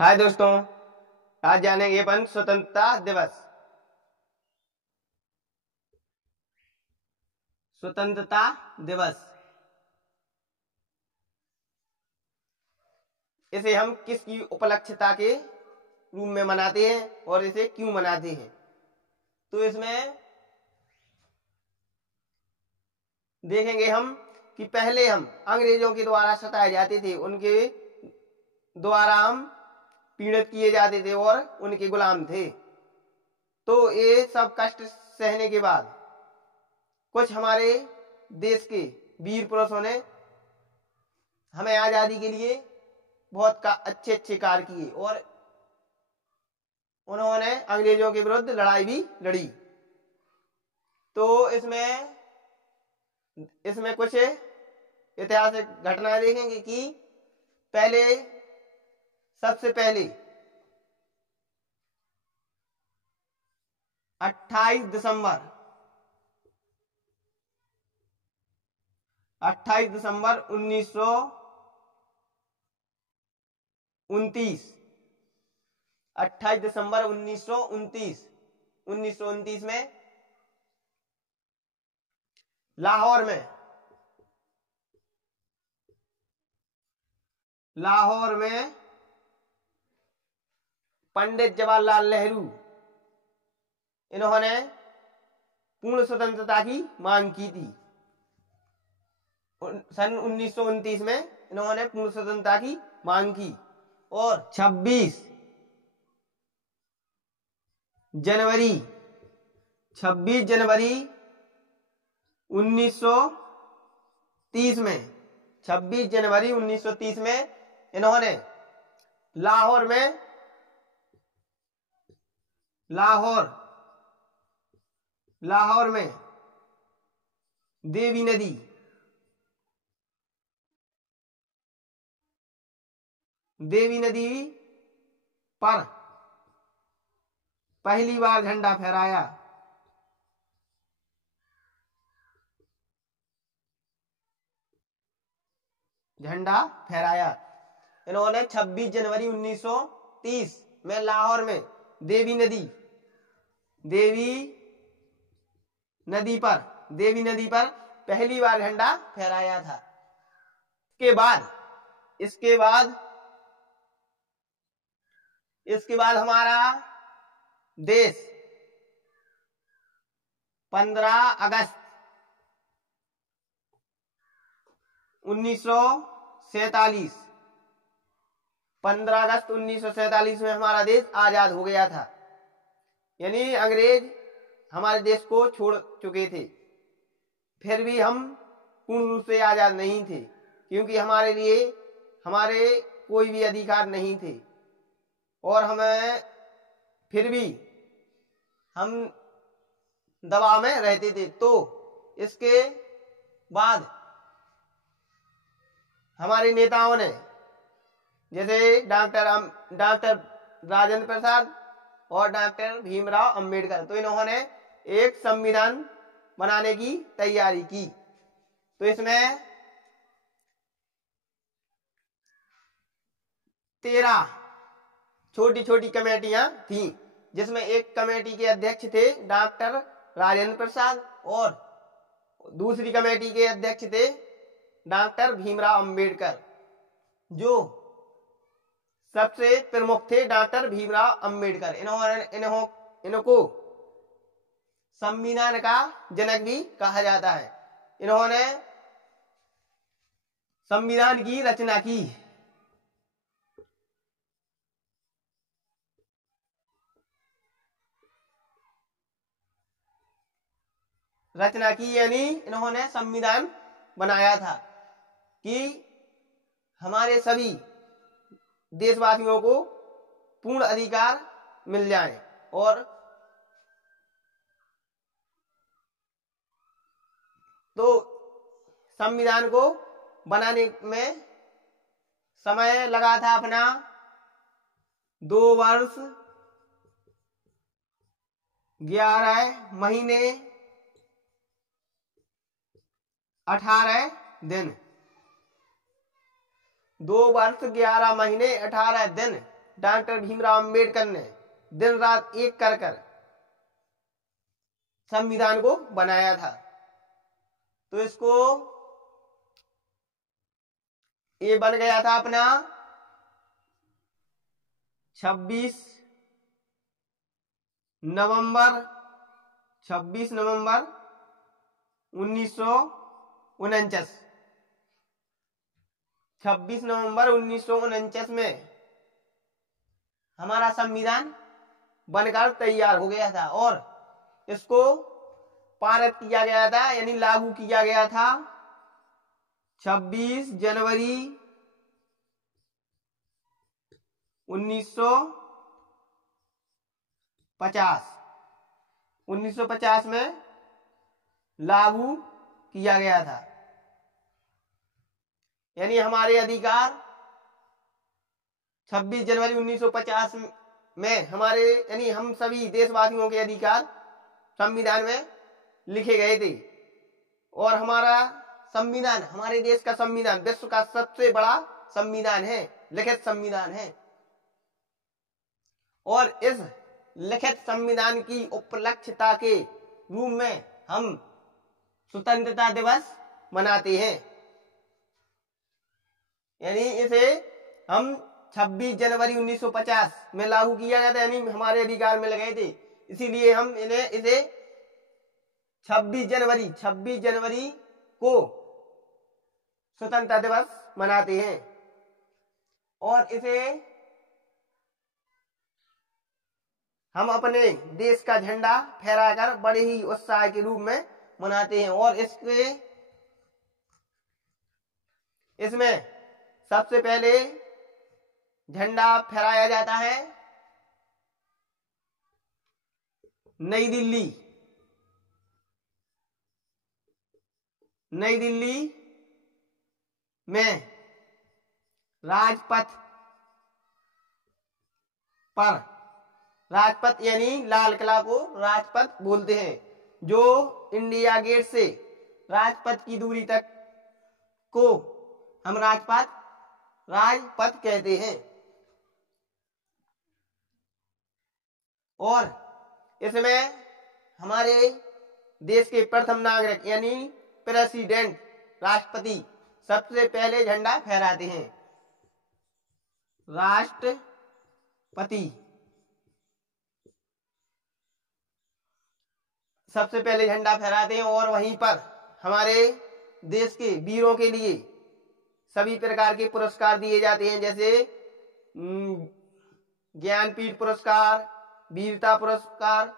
हाय दोस्तों, आज जानेंगे अपन स्वतंत्रता दिवस। स्वतंत्रता दिवस इसे हम किसकी उपलक्षता के रूप में मनाते हैं और इसे क्यों मनाते हैं। तो इसमें देखेंगे हम कि पहले हम अंग्रेजों के द्वारा सताए जाते थे, उनके द्वारा हम पीड़ित किए जाते थे और उनके गुलाम थे। तो ये सब कष्ट सहने के बाद कुछ हमारे देश के वीर पुरुषों ने हमें आजादी के लिए बहुत अच्छे अच्छे कार्य किए और उन्होंने अंग्रेजों के विरुद्ध लड़ाई भी लड़ी। तो इसमें कुछ ऐतिहासिक घटनाएं देखेंगे कि सबसे पहले 28 दिसंबर 1929 28 दिसंबर 1929 में लाहौर में पंडित जवाहरलाल नेहरू इन्होंने पूर्ण स्वतंत्रता की मांग की थी। सन 1929 में इन्होंने पूर्ण स्वतंत्रता की मांग की और 26 जनवरी 1930 में 26 जनवरी 1930 में इन्होंने लाहौर में देवी नदी पर पहली बार झंडा फहराया। इन्होंने 26 जनवरी 1930 में लाहौर में देवी नदी पर पहली बार झंडा फहराया था। इसके बाद हमारा देश 15 अगस्त 1947 में हमारा देश आजाद हो गया था। यानी अंग्रेज हमारे देश को छोड़ चुके थे, फिर भी हम पूर्ण रूप से आजाद नहीं थे, क्योंकि हमारे कोई भी अधिकार नहीं थे और फिर भी हम दबाव में रहते थे। तो इसके बाद हमारे नेताओं ने, जैसे डॉक्टर राजेंद्र प्रसाद और डॉक्टर भीमराव अंबेडकर, तो इन्होंने एक संविधान बनाने की तैयारी की। तो इसमें 13 छोटी छोटी कमेटियां थीं, जिसमें एक कमेटी के अध्यक्ष थे डॉक्टर राजेंद्र प्रसाद और दूसरी कमेटी के अध्यक्ष थे डॉक्टर भीमराव अंबेडकर। जो सबसे प्रमुख थे डॉक्टर भीमराव अंबेडकर। इनको संविधान का जनक भी कहा जाता है। इन्होंने संविधान की रचना की यानी इन्होंने संविधान बनाया था कि हमारे सभी देशवासियों को पूर्ण अधिकार मिल जाए और तो संविधान को बनाने में समय लगा था अपना 2 वर्ष 11 महीने 18 दिन। 2 वर्ष 11 महीने 18 दिन डॉक्टर भीमराव अंबेडकर ने दिन रात एक कर कर संविधान को बनाया था। तो इसको ये बन गया था अपना 26 नवंबर 1949। 26 नवंबर 1949 में हमारा संविधान बनकर तैयार हो गया था और इसको पारित किया गया था, यानी लागू किया गया था 26 जनवरी 1950 में लागू किया गया था। यानी हमारे अधिकार 26 जनवरी 1950 में हमारे यानी हम सभी देशवासियों के अधिकार संविधान में लिखे गए थे। और हमारा संविधान, हमारे देश का संविधान विश्व का सबसे बड़ा संविधान है, लिखित संविधान है। और इस लिखित संविधान की उपलक्षता के रूप में हम स्वतंत्रता दिवस मनाते हैं। यानी इसे हम 26 जनवरी 1950 में लागू किया गया था, यानी हमारे अधिकार में लगे थे, इसीलिए हम इसे 26 जनवरी को स्वतंत्रता दिवस मनाते हैं। और इसे हम अपने देश का झंडा फहराकर बड़े ही उत्साह के रूप में मनाते हैं। और इसमें सबसे पहले झंडा फहराया जाता है नई दिल्ली में राजपथ पर, राजपथ यानी लाल किला को राजपथ बोलते हैं, जो इंडिया गेट से राजपथ की दूरी तक को हम राजपथ कहते हैं। और इसमें हमारे देश के प्रथम नागरिक यानी प्रेसिडेंट, राष्ट्रपति सबसे पहले झंडा फहराते हैं। राष्ट्रपति सबसे पहले झंडा फहराते हैं और वहीं पर हमारे देश के वीरों के लिए सभी प्रकार के पुरस्कार दिए जाते हैं, जैसे ज्ञानपीठ पुरस्कार, वीरता पुरस्कार,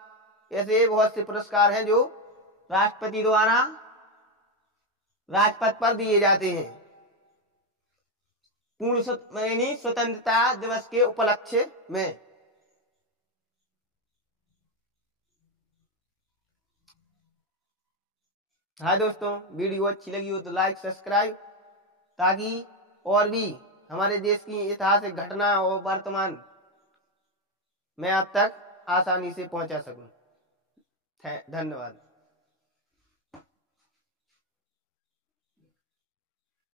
ऐसे बहुत से पुरस्कार हैं जो राष्ट्रपति द्वारा राजपथ पर दिए जाते हैं पूर्ण स्वतंत्रता दिवस के उपलक्ष्य में। हाँ दोस्तों, वीडियो अच्छी लगी हो तो लाइक सब्सक्राइब, ताकि और भी हमारे देश की ऐतिहासिक घटना और वर्तमान मैं आप तक आसानी से पहुंचा सकूं। धन्यवाद।